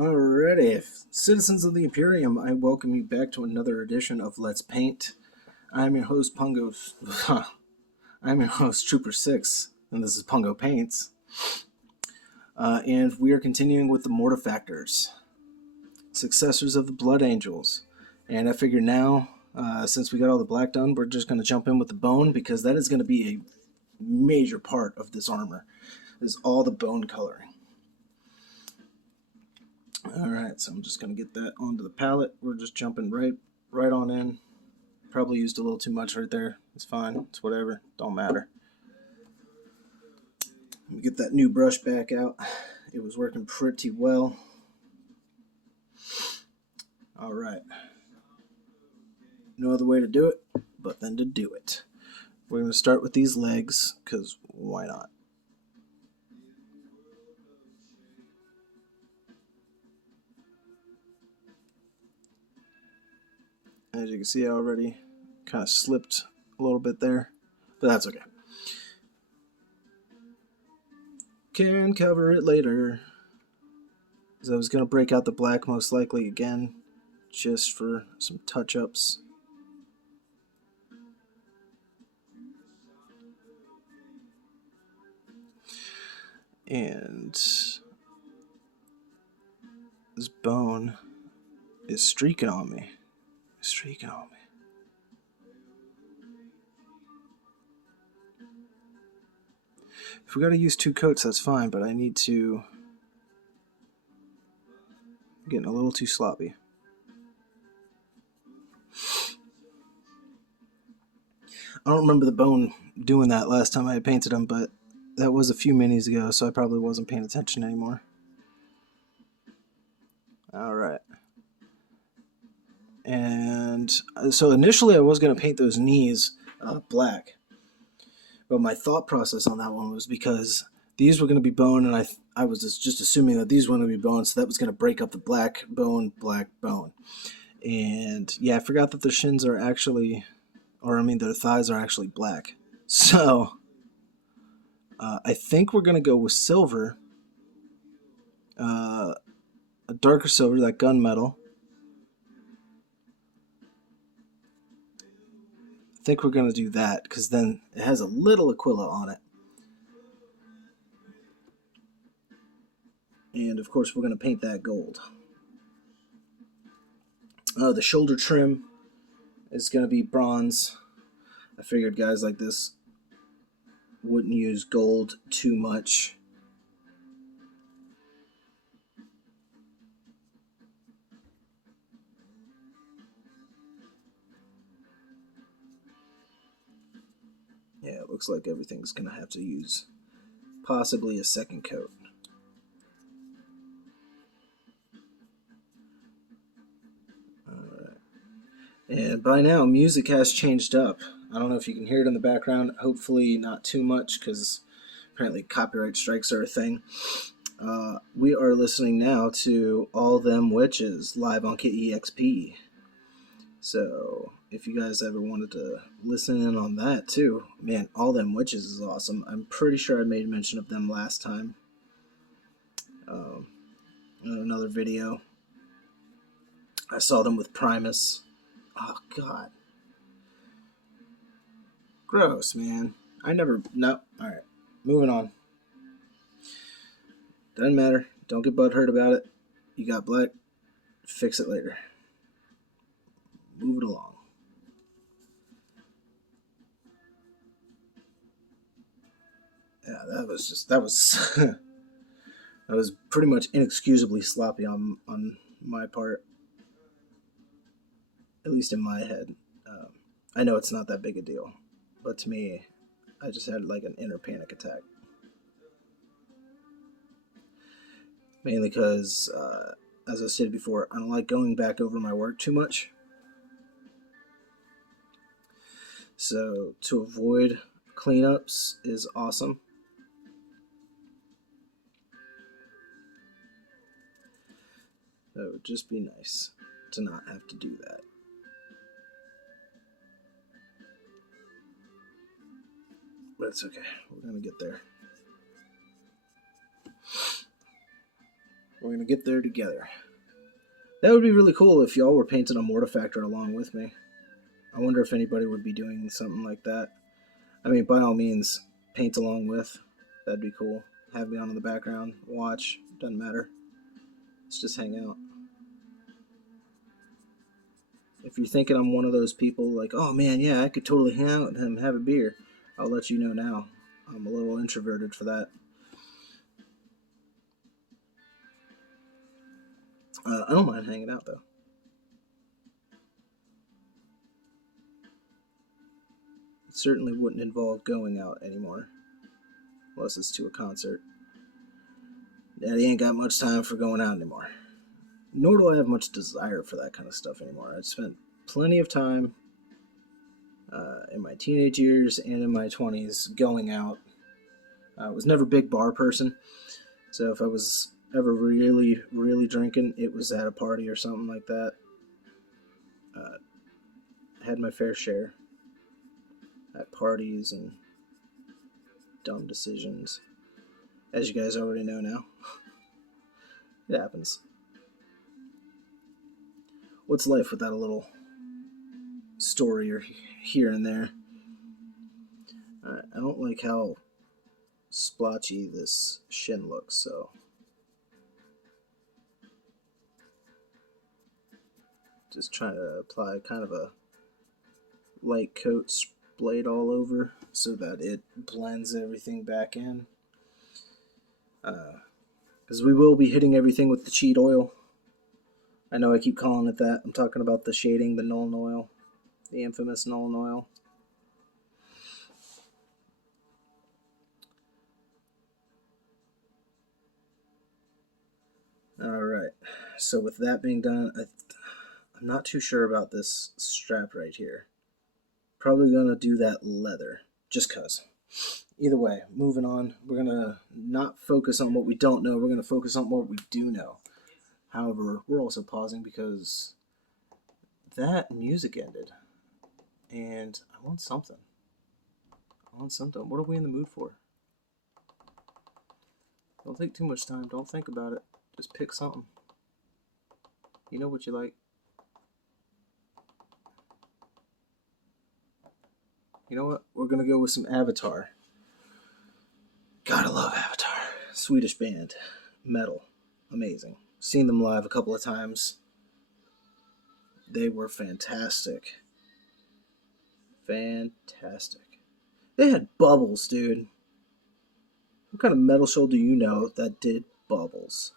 Alrighty, citizens of the Imperium, I welcome you back to another edition of Let's Paint. I'm your host, I'm your host, Trooper 6, and this is Pungo Paints. And we are continuing with the Mortifactors, successors of the Blood Angels. And I figure now, since we got all the black done, we're just going to jump in with the bone, because that is going to be a major part of this armor, is all the bone coloring. Alright, so I'm just going to get that onto the palette. We're just jumping right on in. Probably used a little too much right there. It's fine. It's whatever. Don't matter. Let me get that new brush back out. It was working pretty well. Alright. No other way to do it but then to do it. We're going to start with these legs, because why not? As you can see, I already kind of slipped a little bit there, but that's okay. Can cover it later. Because I was going to break out the black most likely again, just for some touch-ups. And this bone is streaking on me. If we gotta use 2 coats, that's fine, but I need to... I'm getting a little too sloppy. I don't remember the bone doing that last time I had painted them, but that was a few minis ago, so I probably wasn't paying attention anymore. Alright. And so initially I was going to paint those knees black. But my thought process on that one was because these were going to be bone, and I was just assuming that these were going to be bone, so that was going to break up the black bone. And yeah, I forgot that their shins are actually, their thighs are actually black. So I think we're going to go with silver, a darker silver, that gunmetal. I think we're going to do that, because then it has a little Aquila on it. And of course we're going to paint that gold. The shoulder trim is going to be bronze. I figured guys like this wouldn't use gold too much. Yeah, it looks like everything's going to have to use possibly a second coat. Alright. And by now, music has changed up. I don't know if you can hear it in the background. Hopefully not too much, because apparently copyright strikes are a thing. We are listening now to All Them Witches live on KEXP. So if you guys ever wanted to listen in on that too, man, All Them Witches is awesome. I'm pretty sure I made mention of them last time in another video. I saw them with Primus. Oh god, gross, man. No. Alright, moving on. Doesn't matter. Don't get butthurt about it. You got black, fix it later. Move it along. Yeah, that was that was pretty much inexcusably sloppy on my part, at least in my head. I know it's not that big a deal, but to me, I just had like an inner panic attack. Mainly because, as I stated before, I don't like going back over my work too much. So to avoid cleanups is awesome. That would just be nice to not have to do that. But it's okay. We're going to get there. We're gonna get there together. That would be really cool if y'all were painting a Mortifactor along with me. I wonder if anybody would be doing something like that. I mean, by all means, paint along with. That'd be cool. Have me on in the background, watch. Doesn't matter. Let's just hang out. If you're thinking I'm one of those people like, oh man, yeah, I could totally hang out with him and have a beer, I'll let you know now. I'm a little introverted for that. I don't mind hanging out, though. It certainly wouldn't involve going out anymore. Unless it's to a concert. Daddy ain't got much time for going out anymore. Nor do I have much desire for that kind of stuff anymore. I've spent plenty of time in my teenage years and in my 20s going out. I was never a big bar person. So if I was ever really, really drinking, it was at a party or something like that. Had my fair share at parties and dumb decisions. As you guys already know now. It happens. What's life without a little story or here and there? I don't like how splotchy this shin looks, so just trying to apply kind of a light coat splayed all over so that it blends everything back in. Because we will be hitting everything with the cheat oil. I know I keep calling it that. I'm talking about the shading, the Nuln oil, the infamous Nuln oil. Alright, so with that being done, I'm not too sure about this strap right here. Probably going to do that leather, just cuz. Either way, moving on, we're going to not focus on what we don't know, we're going to focus on what we do know. However, we're also pausing because that music ended, and I want something. What are we in the mood for? Don't take too much time, don't think about it. Just pick something. You know what you like. You know what? We're going to go with some Avatar. Gotta love Avatar. Swedish band. Metal. Amazing. Seen them live a couple of times. They were fantastic. Fantastic. They had bubbles, dude. What kind of metal show do you know that did bubbles?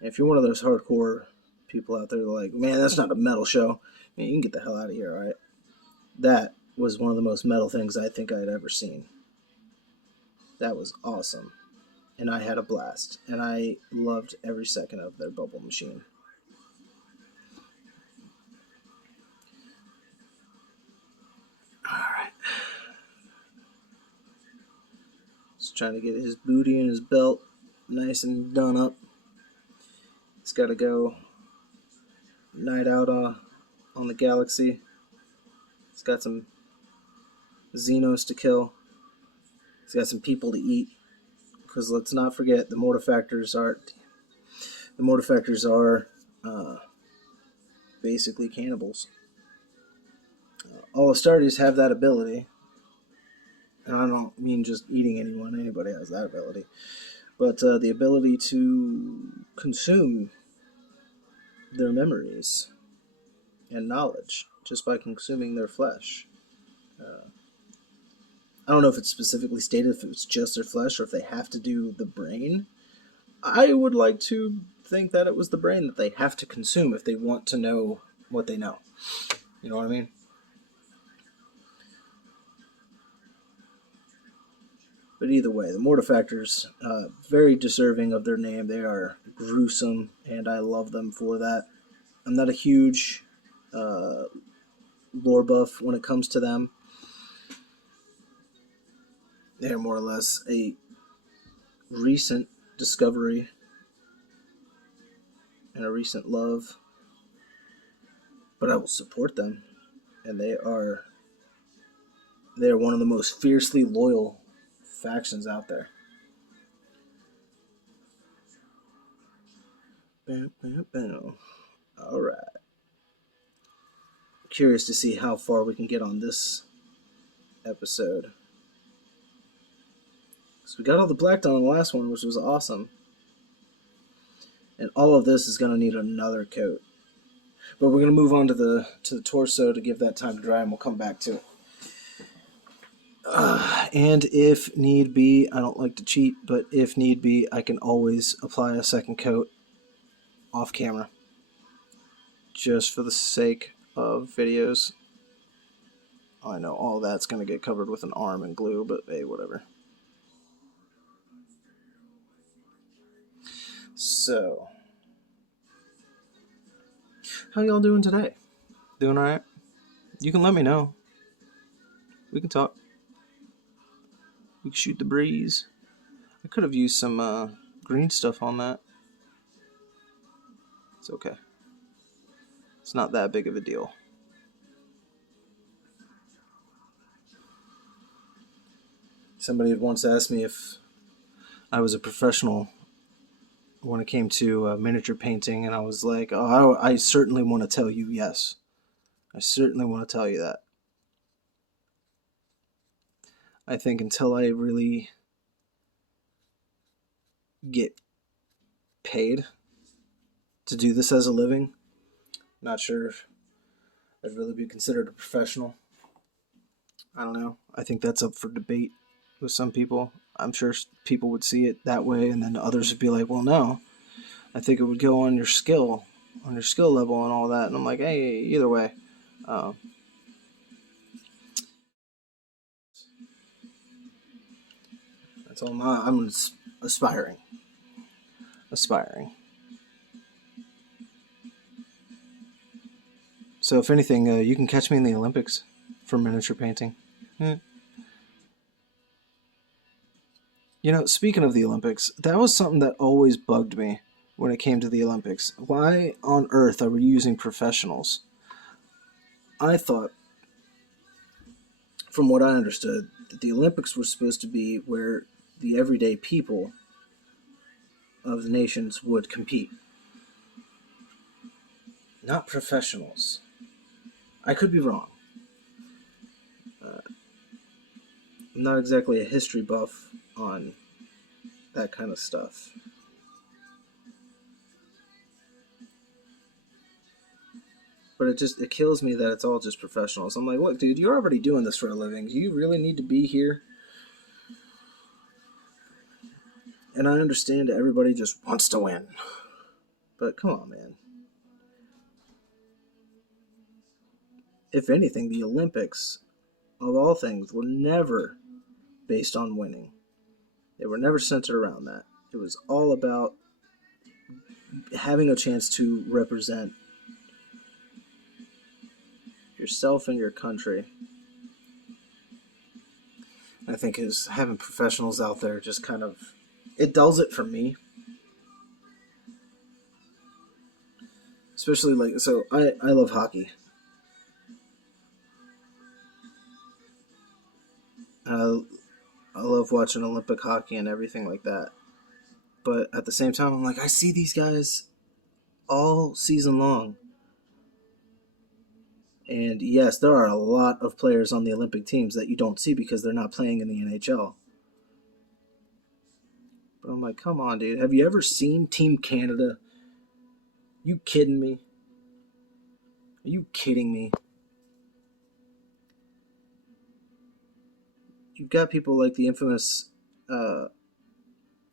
And if you're one of those hardcore people out there like, man, that's not a metal show, man, you can get the hell out of here, alright? That was one of the most metal things I think I'd ever seen. That was awesome. And I had a blast. And I loved every second of their bubble machine. Alright. Just trying to get his booty and his belt nice and done up. He's got to go night out on the galaxy. He's got some Xenos to kill. He's got some people to eat. Because let's not forget, the Mortifactors are basically cannibals. All Astartes have that ability. And I don't mean just eating anyone. Anybody has that ability. But the ability to consume their memories and knowledge just by consuming their flesh. I don't know if it's specifically stated if it's just their flesh or if they have to do the brain. I would like to think that it was the brain that they have to consume if they want to know what they know. You know what I mean? But either way, the Mortifactors, very deserving of their name. They are gruesome, and I love them for that. I'm not a huge lore buff when it comes to them. They're more or less a recent discovery and a recent love. But I will support them. And they are one of the most fiercely loyal factions out there. Bam, bam, bam. All right. Curious to see how far we can get on this episode. So we got all the black done on the last one, which was awesome. And all of this is going to need another coat. But we're going to move on to the torso to give that time to dry, and we'll come back to it. And if need be, I don't like to cheat, but if need be, I can always apply a second coat off camera. Just for the sake of videos. I know all that's going to get covered with an arm and glue, but hey, whatever. So, how y'all doing today? Doing alright? You can let me know. We can talk. We can shoot the breeze. I could have used some green stuff on that. It's okay. It's not that big of a deal. Somebody had once asked me if I was a professional when it came to miniature painting, and I was like, oh, I certainly want to tell you yes. I certainly want to tell you that. I think until I really get paid to do this as a living, not sure if I'd really be considered a professional. I don't know. I think that's up for debate with some people. I'm sure people would see it that way, and then others would be like, well, no. I think it would go on your skill level and all that. And I'm like, hey, either way. That's all I'm aspiring. So if anything, you can catch me in the Olympics for miniature painting. Yeah. You know, speaking of the Olympics, that was something that always bugged me when it came to the Olympics. Why on earth are we using professionals? I thought, from what I understood, that the Olympics were supposed to be where the everyday people of the nations would compete. Not professionals. I could be wrong. I'm not exactly a history buff on that kind of stuff. But it kills me that it's all just professionals. I'm like, look, dude, you're already doing this for a living. Do you really need to be here? And I understand everybody just wants to win. But come on, man. If anything, the Olympics, of all things, were never based on winning. They were never centered around that. It was all about having a chance to represent yourself and your country. I think is having professionals out there just kind of, it dulls it for me. Especially like, so I love hockey. I love watching Olympic hockey and everything like that. But at the same time, I'm like, I see these guys all season long. And yes, there are a lot of players on the Olympic teams that you don't see because they're not playing in the NHL. But I'm like, come on, dude. Have you ever seen Team Canada? You kidding me? Are you kidding me? You've got people like the infamous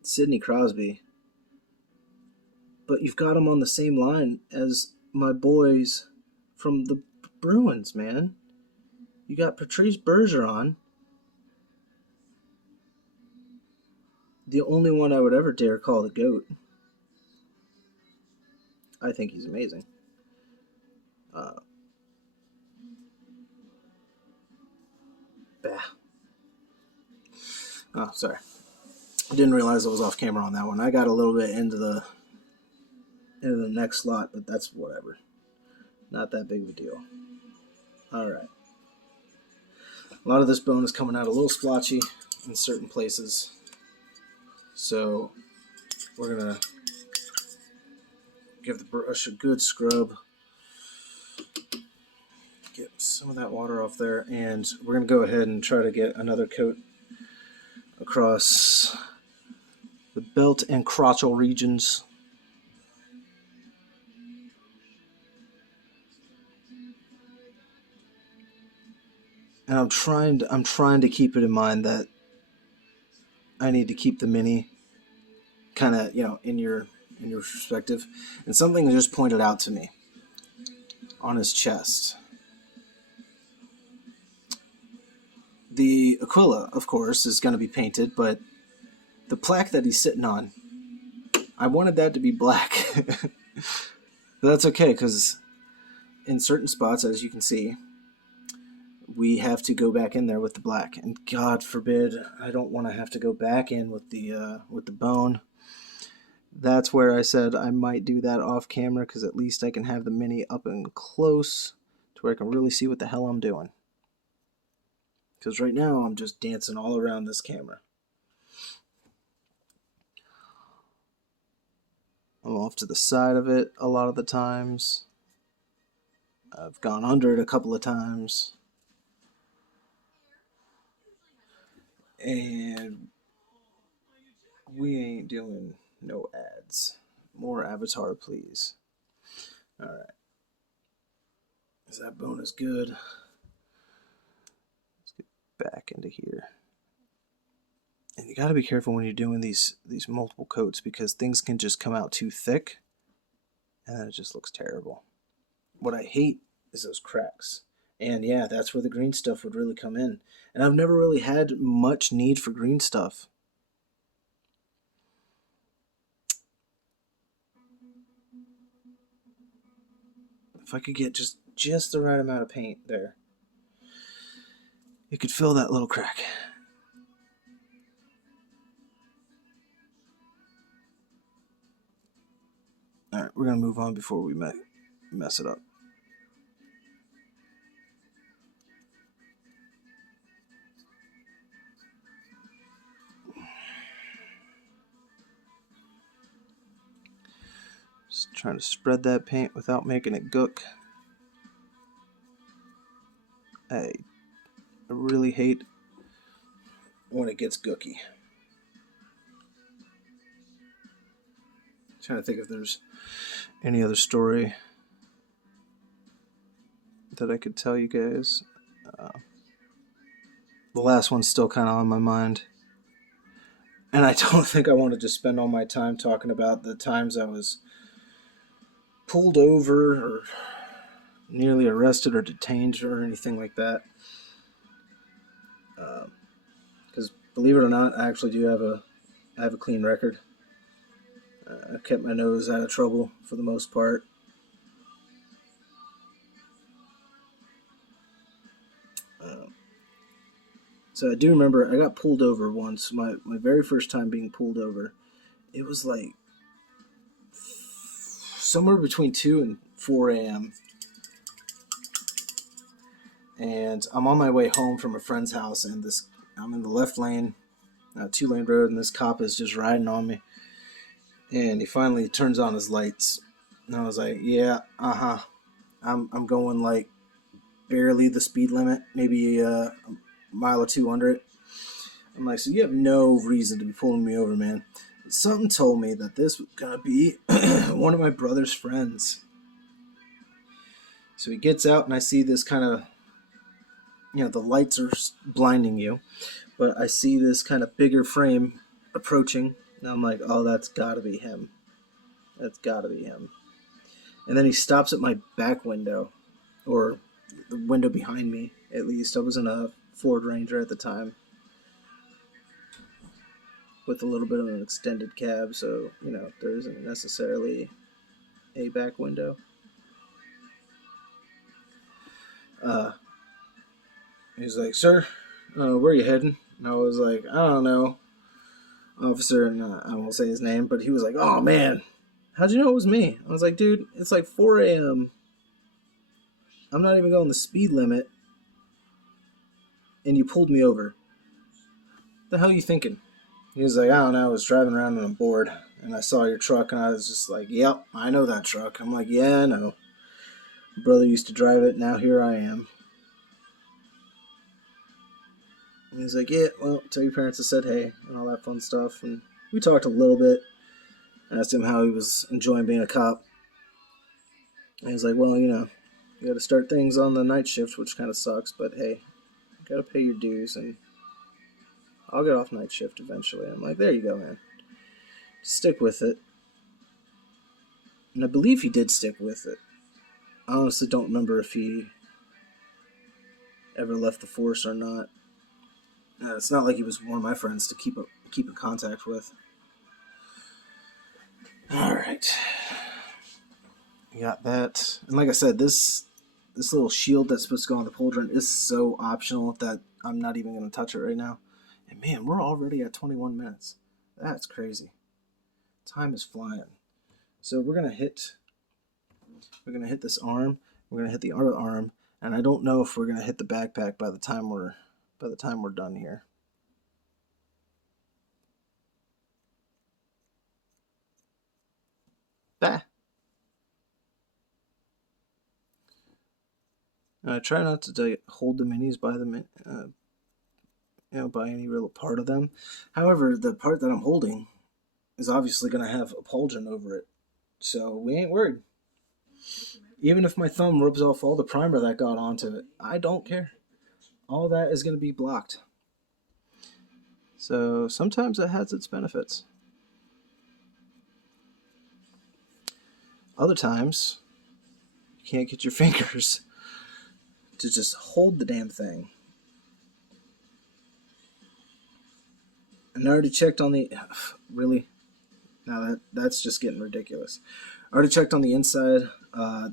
Sidney Crosby. But you've got them on the same line as my boys from the Bruins, man. You got Patrice Bergeron. The only one I would ever dare call the GOAT. I think he's amazing. Oh, sorry. I didn't realize I was off camera on that one. I got a little bit into the next slot, but that's whatever. Not that big of a deal. Alright. A lot of this bone is coming out a little splotchy in certain places. So we're give the brush a good scrub. Get some of that water off there, and we're going to go ahead and try to get another coat across the belt and crotchal regions. And I'm trying to keep it in mind that I need to keep the Mini kind of, in your perspective. And something just pointed out to me on his chest. The Aquila, of course, is going to be painted, but the plaque that he's sitting on, I wanted that to be black. But that's okay, because in certain spots, as you can see, we have to go back in there with the black. And God forbid, I don't want to have to go back in with the bone. That's where I said I might do that off camera, because at least I can have the Mini up and close to where I can really see what the hell I'm doing. Because right now I'm just dancing all around this camera. I'm off to the side of it a lot of the times. I've gone under it a couple of times. And we ain't doing no ads. More Avatar, please. Alright. That bone is good. Let's get back into here. And you gotta be careful when you're doing these multiple coats, because things can just come out too thick and then it just looks terrible. What I hate is those cracks. And yeah, that's where the green stuff would really come in. And I've never really had much need for green stuff. If I could get just the right amount of paint there, it could fill that little crack. Alright, we're going to move on before we mess it up. Just trying to spread that paint without making it gook. I really hate when it gets gooky. Trying to think if there's any other story that I could tell you guys. The last one's still kind of on my mind. And I don't think I wanted to spend all my time talking about the times I was pulled over or nearly arrested or detained or anything like that. Because believe it or not, I actually do have a clean record. I've kept my nose out of trouble for the most part. So I do remember I got pulled over once. My very first time being pulled over. It was like somewhere between 2 and 4 a.m. And I'm on my way home from a friend's house, and I'm in the left lane, 2-lane road, and this cop is just riding on me. And he finally turns on his lights. And I was like, yeah, I'm going like barely the speed limit, maybe a mile or two under it. I'm like, so you have no reason to be pulling me over, man. Something told me that this was going to be one of my brother's friends. So he gets out, and I see this kind of, the lights are blinding you, but I see this kind of bigger frame approaching, and I'm like, oh, that's got to be him. That's got to be him. And then he stops at my back window, or the window behind me, at least. I was in a Ford Ranger at the time with a little bit of an extended cab, so, there isn't necessarily a back window. He's like, sir, where are you heading? And I was like, I don't know, officer, and I won't say his name, but he was like, oh, man, how'd you know it was me? I was like, dude, it's like 4 a.m. I'm not even going the speed limit, and you pulled me over. What the hell are you thinking? He was like, I don't know, I was driving around and I'm bored. and I saw your truck, and I was just like, yep, I know that truck. I'm like, yeah, I know. Brother used to drive it, now here I am. And he's like, yeah, well, tell your parents I said hey, and all that fun stuff. And we talked a little bit. I asked him how he was enjoying being a cop. And he's like, well, you got to start things on the night shift, which kind of sucks, but hey, you got to pay your dues, and I'll get off night shift eventually. I'm like, there you go, man. Stick with it. And I believe he did stick with it. I honestly don't remember if he ever left the force or not. It's not like he was one of my friends to keep in contact with. All right, you got that. And like I said, this little shield that's supposed to go on the pauldron is so optional that I'm not even going to touch it right now. And man, we're already at 21 minutes. That's crazy. Time is flying. So we're gonna hit this arm. We're gonna hit the other arm, and I don't know if we're gonna hit the backpack by the time we're done here. Bah. I try not to hold the minis by by any real part of them. However, the part that I'm holding is obviously going to have a pauldron over it, so we ain't worried. Even if my thumb rubs off all the primer that got onto it, I don't care. All that is going to be blocked. So sometimes it has its benefits. Other times, you can't get your fingers to just hold the damn thing. And I already checked on the... Really? Now that's just getting ridiculous. I already checked on the inside.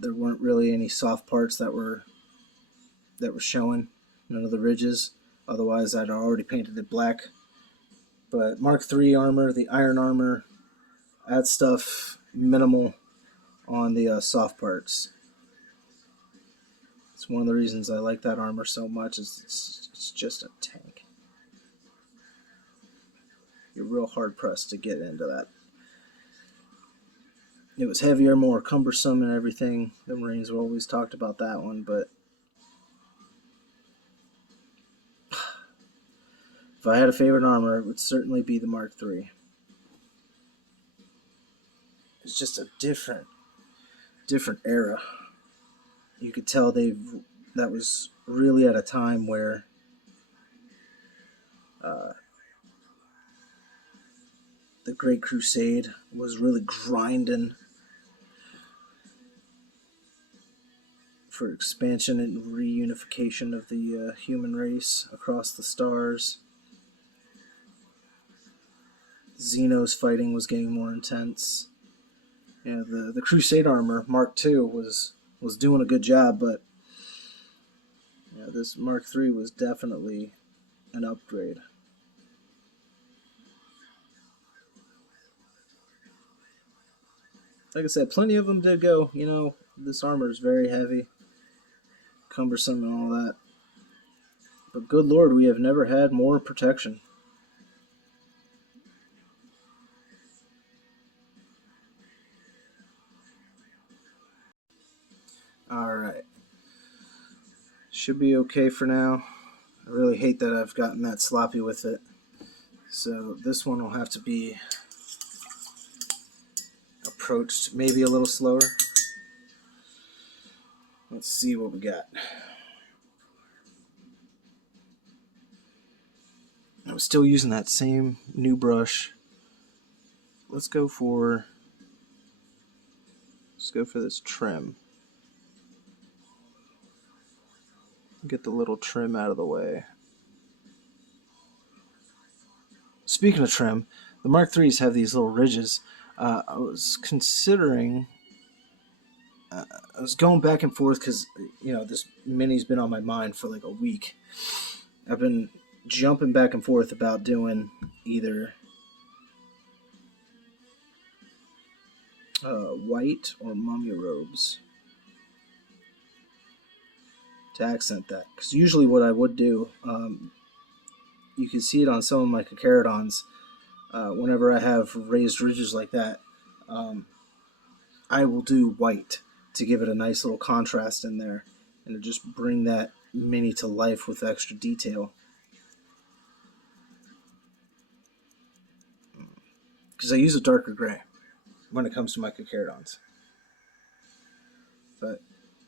There weren't really any soft parts that were showing. None of the ridges. Otherwise, I'd already painted it black. But Mark III armor, the iron armor, that stuff, minimal on the soft parts. It's one of the reasons I like that armor so much. Is it's just a tank. You're real hard pressed to get into that. It was heavier, more cumbersome and everything. The Marines always talked about that one, but if I had a favorite armor, it would certainly be the Mark III. It's just a different era. You could tell that was really at a time where the Great Crusade was really grinding for expansion and reunification of the human race across the stars. Xenos fighting was getting more intense. Yeah, the Crusade armor Mark II was doing a good job, but this Mark III was definitely an upgrade. Like I said, plenty of them did go, this armor is very heavy, cumbersome and all that. But good Lord, we have never had more protection. Alright. Should be okay for now. I really hate that I've gotten that sloppy with it. So this one will have to be approached maybe a little slower. Let's see what we got. I'm still using that same new brush. Let's go for this trim. Get the little trim out of the way. Speaking of trim, the Mark IIIs have these little ridges. I was considering... I was going back and forth because, this mini's been on my mind for like a week. I've been jumping back and forth about doing either white or mummy robes to accent that. Because usually what I would do, you can see it on some of my Carcharodons, Whenever I have raised ridges like that, I will do white to give it a nice little contrast in there and to just bring that mini to life with extra detail. Because I use a darker gray when it comes to my Carcharodons. But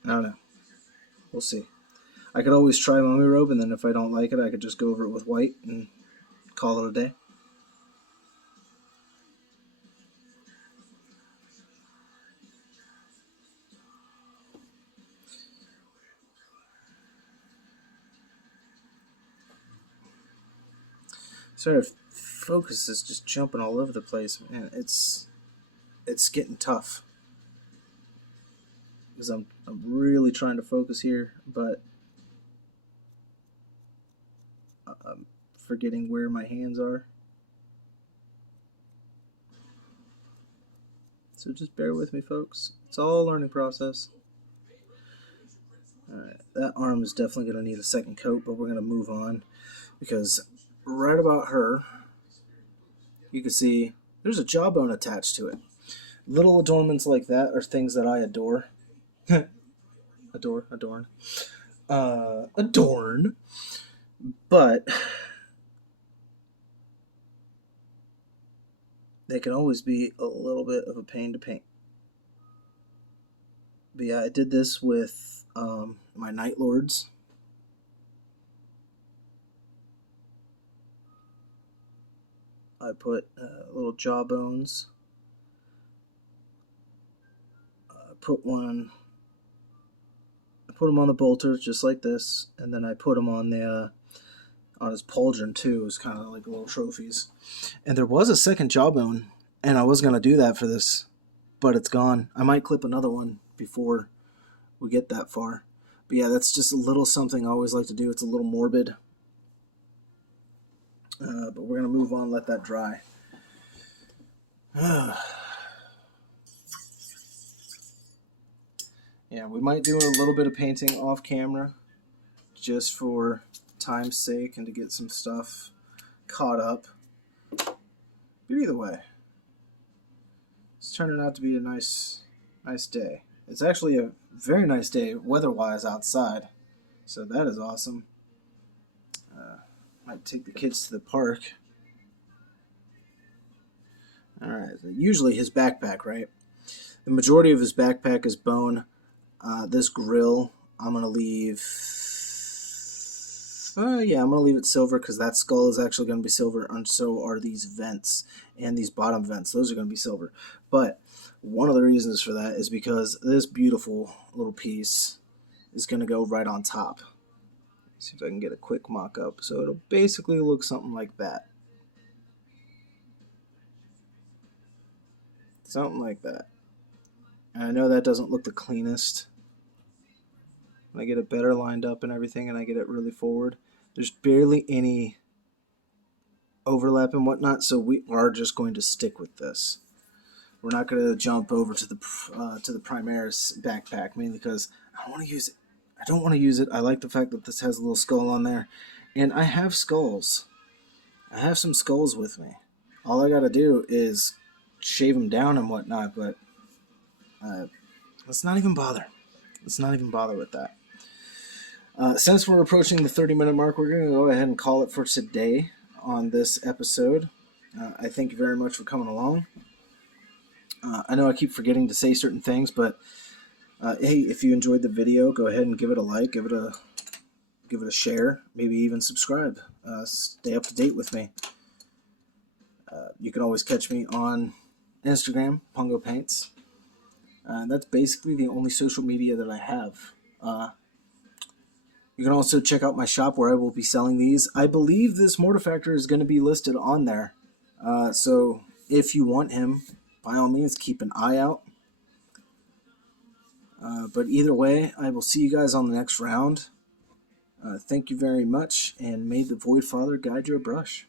I don't know. We'll see. I could always try Mummy Robe, and then if I don't like it, I could just go over it with white and call it a day. Sorry if focus is just jumping all over the place, man. It's getting tough. Because I'm really trying to focus here, but I'm forgetting where my hands are. So just bear with me, folks. It's all a learning process. Alright, that arm is definitely going to need a second coat, but we're going to move on. Because right about her, you can see there's a jawbone attached to it. Little adornments like that are things that I adore. Adorn. But they can always be a little bit of a pain to paint. But yeah, I did this with my Night Lords. I put little jawbones. I put them on the bolter just like this, and then I put them on the on his pauldron too. It was kind of like little trophies. And there was a second jawbone, and I was gonna do that for this, but it's gone. I might clip another one before we get that far. But yeah, that's just a little something I always like to do. It's a little morbid. But we're going to move on, let that dry. Yeah, we might do a little bit of painting off camera just for time's sake and to get some stuff caught up. But either way, it's turning out to be a nice day. It's actually a very nice day weather-wise outside, so that is awesome. Might take the kids to the park. Alright, so usually his backpack, right? The majority of his backpack is bone. This grill, I'm going to leave... I'm going to leave it silver because that skull is actually going to be silver, and so are these vents and these bottom vents. Those are going to be silver. But one of the reasons for that is because this beautiful little piece is going to go right on top. See if I can get a quick mock-up. So it'll basically look something like that. Something like that. And I know that doesn't look the cleanest. When I get it better lined up and everything and I get it really forward, there's barely any overlap and whatnot, so we are just going to stick with this. We're not going to jump over to the Primaris backpack, mainly because I don't want to use it. I like the fact that this has a little skull on there. And I have skulls. I have some skulls with me. All I got to do is shave them down and whatnot, but let's not even bother. Let's not even bother with that. Since we're approaching the 30-minute mark, we're going to go ahead and call it for today on this episode. I thank you very much for coming along. I know I keep forgetting to say certain things, but hey, if you enjoyed the video, go ahead and give it a like, give it a share, maybe even subscribe. Stay up to date with me. You can always catch me on Instagram, Pungo Paints. That's basically the only social media that I have. You can also check out my shop where I will be selling these. I believe this Mortifactor is going to be listed on there. So if you want him, by all means, keep an eye out. But either way, I will see you guys on the next round. Thank you very much, and may the Void Father guide your brush.